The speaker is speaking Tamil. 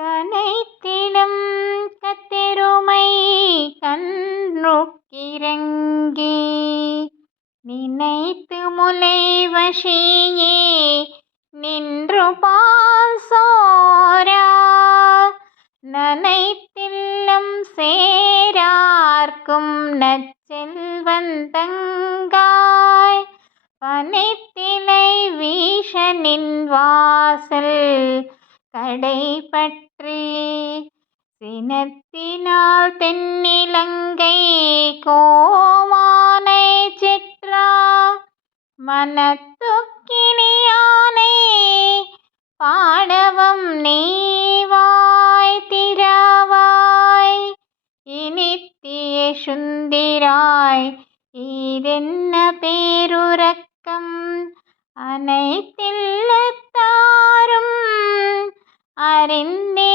கனைத்திடும் கத்தெருமை கண்ணுக்கிறங்கி நினைத்து முலை வஷியே நின்று பால் சோரா நனைத்தில்லம் சேரார்க்கும் நற்செல்வந்தங்காய் பனைத்திலை வீச நின் வாசல் கடைபற்றி சினத்தினால் தென்னிலங்கை கோமானை சிற்றா மனத்துக்கினியானை பாடவம் நீவாய் திறவாய் இனித்திய சுந்திராய் இதென்ன பேருரக்கம் அனைத்தில்லத்தாரும் அறிந்தே